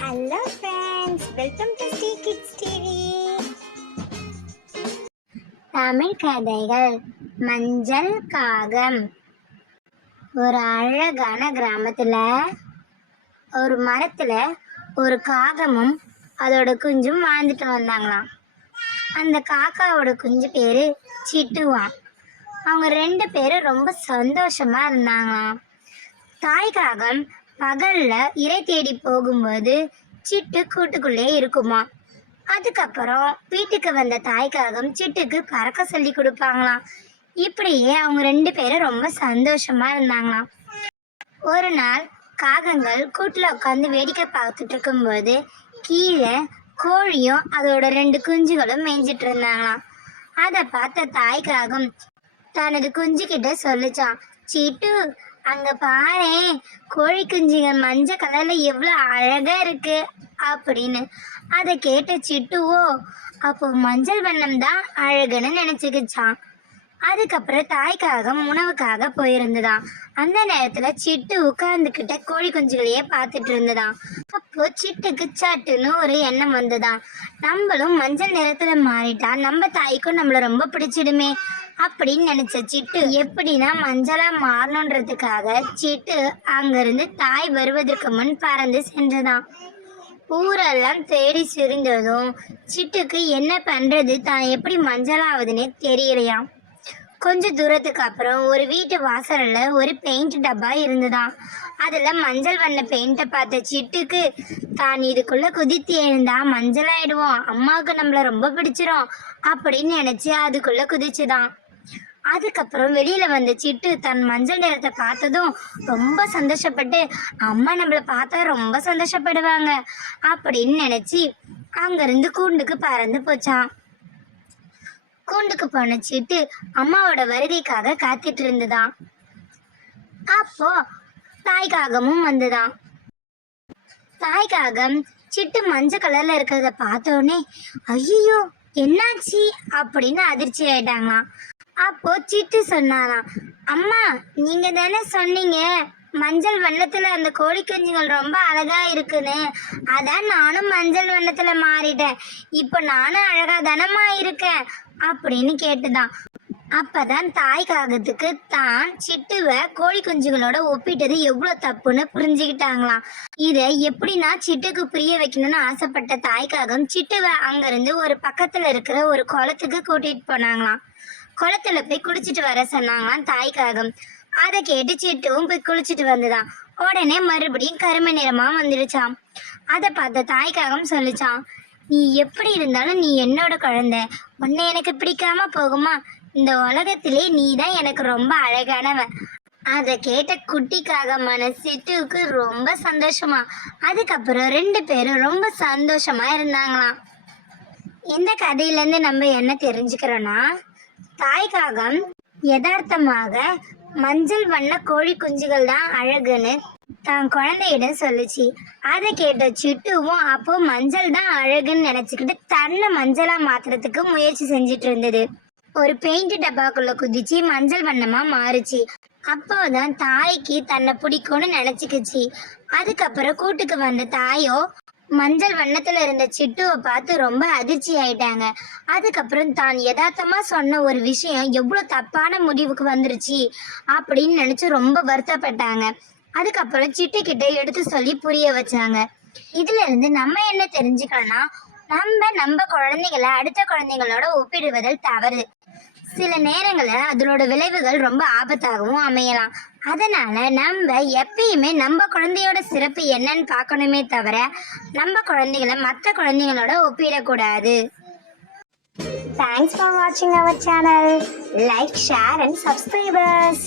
Hello friends, welcome to Sri kids TV. Tamil கதைகள். மஞ்சள் காகம். ஒரு அழகான கிராமத்துல ஒரு மரத்துல ஒரு காகமும் அதோட குஞ்சும் வாழ்ந்துட்டு வந்தாங்களாம். அந்த காக்காவோட குஞ்சு பேரு சிட்டுவான். அவங்க 2 பேரும் ரொம்ப சந்தோஷமா இருந்தாங்களாம். தாய் காகம் பகல்ல இறை தேடி போகும்போது சிட்டு கூட்டுக்குள்ளே இருக்குமா. அதுக்கப்புறம் வீட்டுக்கு வந்த தாய் காகம் சிட்டுக்கு பறக்க சொல்லி கொடுப்பாங்களாம். இப்படியே அவங்க 2 பேரும் ரொம்ப சந்தோஷமா இருந்தாங்களாம். ஒரு நாள் காகங்கள் கூட்டுல உட்காந்து வேடிக்கை பார்த்துட்டு இருக்கும்போது கீழே கோழியும் அதோட 2 குஞ்சுகளும் மேய்ஞ்சிட்டு இருந்தாங்களாம். அதை பார்த்த தாய் காகம் தனது குஞ்சு கிட்ட சொல்லிச்சான், சிட்டு அங்க பாரு, கோழி குஞ்சுகள் மஞ்சள் கலர்ல எவ்வளவு அழகா இருக்கு அப்படின்னு. அதை கேட்ட சிட்டுவோ அப்போ மஞ்சள் வண்ணம் தான் அழகுன்னு நினைச்சுக்கிச்சான். அதுக்கப்புறம் தாய்க்காகம் உணவுக்காக போயிருந்ததாம். அந்த நேரத்துல சிட்டு உட்கார்ந்துகிட்ட கோழி குஞ்சுகளையே பார்த்துட்டு இருந்ததாம். அப்போ சிட்டுக்கு சட்டுன்னு ஒரு எண்ணம் வந்ததாம், நம்மளும் மஞ்சள் நிறத்துல மாறிட்டா நம்ம தாய்க்கும் நம்மள ரொம்ப பிடிச்சிடுமே அப்படின்னு நினைச்ச சிட்டு எப்படின்னா மஞ்சளா மாறணுன்றதுக்காக சிட்டு அங்கிருந்து தாய் வருவதற்கு முன் பறந்து சென்றதாம். ஊரெல்லாம் தேடி சிரிந்ததும் சிட்டுக்கு என்ன பண்றது, தான் எப்படி மஞ்சளாவதுன்னே தெரியலையாம். கொஞ்ச தூரத்துக்கு அப்புறம் ஒரு வீட்டு வாசல்ல ஒரு பெயிண்ட் டப்பா இருந்ததாம். அதுல மஞ்சள் வண்ண பெயிண்ட பார்த்த சிட்டுக்கு தான் இதுக்குள்ள குதித்து எழுந்தா மஞ்சளாயிடுவோம், அம்மாவுக்கு நம்மள ரொம்ப பிடிச்சிரும் அப்படின்னு நினைச்சு அதுக்குள்ள குதிச்சுதான். அதுக்கப்புறம் வெளியில வந்த சிட்டு தன் மஞ்சள் நிறத்தை பார்த்ததும் ரொம்ப சந்தோஷப்பட்டு அம்மா நம்மள பார்த்தா ரொம்ப சந்தோஷப்படுவாங்க அப்படின்னு நினைச்சு அங்கிருந்து கூண்டுக்கு பறந்து போச்சான். கூண்டுக்கு போன சிட்டு அம்மாவோட வருகைக்காக காத்துட்டு இருந்ததாம். அப்போ தாய்க்காகமும் வந்துதான். தாய்க்காகம் சிட்டு மஞ்சள் கலர்ல இருக்கிறத பார்த்தோன்னே ஐயோ என்னாச்சு அப்படின்னு அதிர்ச்சி ஆயிட்டாங்களாம். அப்போ சிட்டு சொன்னாராம், அம்மா நீங்க தானே சொன்னீங்க மஞ்சள் வண்ணத்துல அந்த கோழி குஞ்சுகள் ரொம்ப அழகா இருக்குன்னு, அதான் நானும் மஞ்சள் வண்ணத்துல மாறிட்டேன், இப்ப நானும் அழகா தானம்மா இருக்கேன் அப்படின்னு கேட்டுதான். அப்பதான் தாய் காகத்துக்கு தான் சிட்டுவை கோழி குஞ்சுகளோட ஒப்பிட்டது எவ்வளவு தப்புன்னு புரிஞ்சுக்கிட்டாங்களாம். இதை எப்படின்னா சிட்டுக்கு புரிய வைக்கணும்னு ஆசைப்பட்ட தாய் காகம் சிட்டுவை அங்கிருந்து ஒரு பக்கத்துல இருக்கிற ஒரு குளத்துக்கு கூட்டிட்டு போனாங்களாம். குளத்துல போய் குளிச்சுட்டு வர சொன்னாங்களாம் தாய் காகம். அதை கேட்டு சிட்டுவும் போய் குளிச்சுட்டு வந்துதான். உடனே மறுபடியும் கருமை நிறமா வந்துடுச்சாம். அதை பார்த்த தாய்க்காகம் சொல்லிச்சான், நீ எப்படி இருந்தாலும் நீ என்னோட குழந்தை, உன்னை எனக்கு பிடிக்காம போகுமா, இந்த உலகத்திலே நீ தான் எனக்கு ரொம்ப அழகானவன். அதை கேட்ட குட்டிக்காகமான சிட்டுவுக்கு ரொம்ப சந்தோஷமா. அதுக்கப்புறம் 2 பேரும் ரொம்ப சந்தோஷமா இருந்தாங்களாம். இந்த கதையிலேருந்து நம்ம என்ன தெரிஞ்சுக்கிறோன்னா, தாய்க்காகம் யதார்த்தமாக மஞ்சள் வண்ண கோழி குஞ்சுகள் தான் அழகுன்னு தான் குழந்தையிடம் சொல்லிச்சு. அதை கேட்ட சிட்டுவும் அப்போ மஞ்சள் தான் அழகுன்னு நினைச்சுக்கிட்டு தன்னை மஞ்சளா மாத்துறதுக்கு முயற்சி செஞ்சுட்டு இருந்தது. ஒரு பெயிண்ட் டப்பாக்குள்ள குதிச்சு மஞ்சள் வண்ணமா மாறுச்சு. அப்போதான் தாய்க்கு தன்னை பிடிக்கும்னு நினைச்சுக்கிச்சு. அதுக்கப்புறம் கூட்டுக்கு வந்த தாயோ மஞ்சள் வண்ணத்துல இருந்த சிட்டுவை பார்த்து ரொம்ப அதிர்ச்சி ஆயிட்டாங்க. அதுக்கப்புறம் தான் யதார்த்தமா சொன்ன ஒரு விஷயம் எவ்வளவு தப்பான முடிவுக்கு வந்துருச்சு அப்படின்னு நினைச்சு ரொம்ப வருத்தப்பட்டாங்க. அதுக்கப்புறம் சிட்டு கிட்ட எடுத்து சொல்லி புரிய வச்சாங்க. இதுல இருந்து நம்ம என்ன தெரிஞ்சுக்கணும்னா, நம்ம குழந்தைகளை அடுத்த குழந்தைங்களோட ஒப்பிடுவதில் தவறு. சில நேரங்களில் அதனோட விளைவுகள் ரொம்ப ஆபத்தாகவும் அமையலாம். அதனால நம்ம எப்பயுமே நம்ம குழந்தையோட சிறப்பு என்னன்னு பார்க்கணுமே தவிர நம்ம குழந்தைகளை மற்ற குழந்தைங்களோட ஒப்பிடக்கூடாது. Thanks for watching our channel. Like, share and subscribe us.